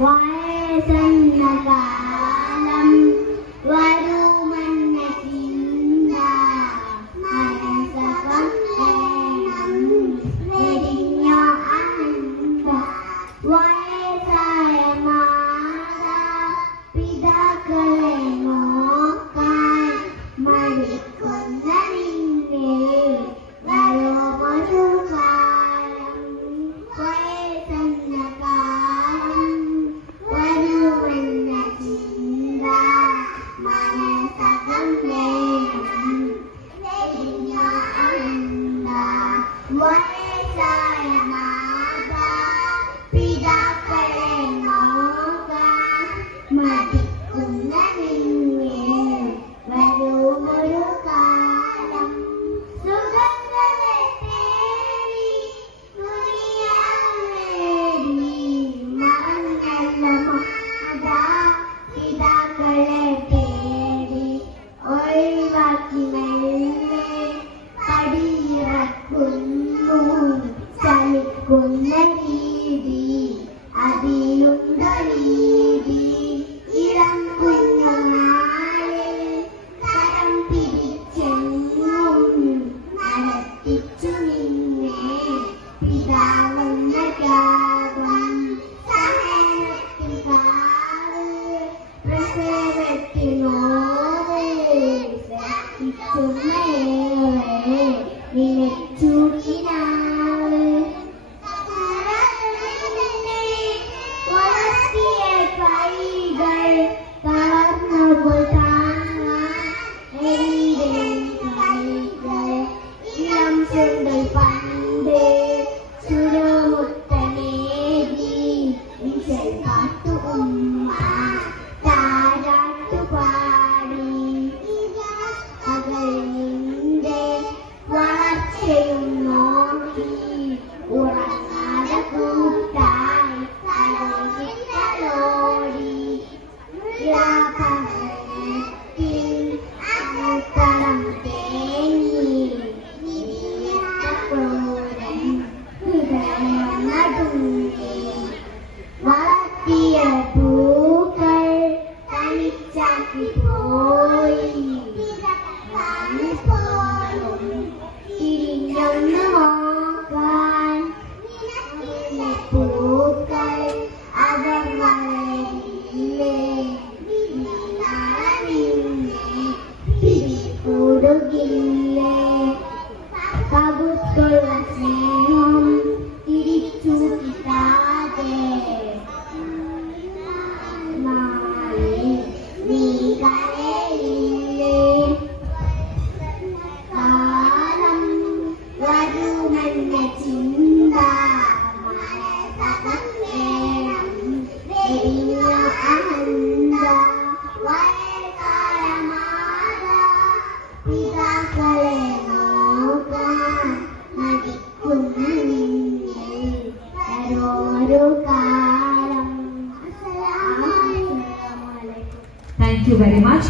വയസ്സെന്ന കാലം വരുമെന്ന ചിന്ത മനസ്സകം വേണം വെടിഞ്ഞ അന്ത വയസ്സായ മാതാ പിതാക്കളെ നോക്കാൻ മരിക്കുന്ന നിന്നെ വരുമൊരു കാലം വയസ്സെന്ന കാലം വരുമെന്ന ചിന്ത മനസ്സകം വേണം വെടിഞ്ഞ അന്ത വയസ്സായ മാതാ പിതാക്കളെ നോക്കാൻ മടിക്കുന്ന നിന്നെ വരുമൊരു കാലം സുഖങ്ങളെ തേടി ദുനിയാവേടി മറന്നല്ല മാതാ പിതാക്കളെ തേടി ഒഴിവാക്കി മെല്ലെ പടിയിറക്കുന്നു ചലിക്കുന്ന രീതി അതിലുണ്ട് രീതി ഇളം കുഞ്ഞുനാളിൽ കരം പിടിച്ചെങ്ങും നടത്തിച്ചു നിന്നെ പിതാവെന്ന ത്യാഗം സഹനത്തിൽ കാവ് പ്രസവത്തിനോട് സഹിച്ചുമേറെ നിലച്ചു കിനാവ് വളർത്തിയ കൈകൾ തളർന്നപ്പോൾ താങ്ങാൻ എന്റെ കൈകൾ ഇളം ചുണ്ടൽ പണ്ട് ചുരമുത്തനേകി വിശൽ കാട്ടു ഉമ്മ താരാട്ടു പാടി പകലിന്റെ വളർച്ചയും നോക്കി ഉറങ്ങാതെ കൂട്ടായി തലോടി അകത്തളം തേങ്ങി ക്രൂരൻ ഹൃദയം നടുങ്ങി വളർത്തിയ പൂക്കൾ തനിച്ചാക്കി പോയി പോലും തിരിഞ്ഞൊന്ന് നോക്കാൻ പൂക്കൾ അവർ വളരില്ലേ പിടികൂടുകില്ലേ കബുത്തുള്ള സ്നേഹം തിരിച്ചു കിട്ടാതെ നാളെ നീ കരയില്ലേ കാലം വരുമെന്ന ചിന്ത മനസ്സകം വേണം വെടിഞ്ഞ അഹന്ത വയസ്സായ മാതാ പിതാക്കളെ നോക്കാൻ മടിക്കുന്ന നിന്നെ വരോരു കാലം. Thank you very much.